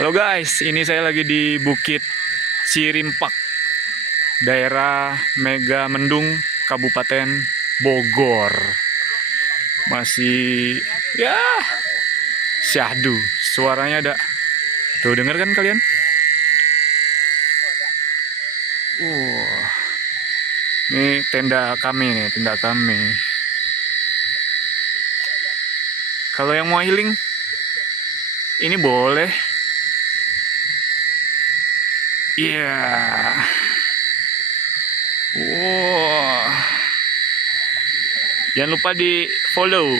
Halo guys, ini saya lagi di Bukit Cirimpak, daerah Mega Mendung, Kabupaten Bogor. Masih ya syahdu, suaranya ada. Tuh denger kan kalian? Ini tenda kami nih, tenda kami. Kalau yang mau healing, ini boleh. Iya. Wow. Jangan lupa di follow.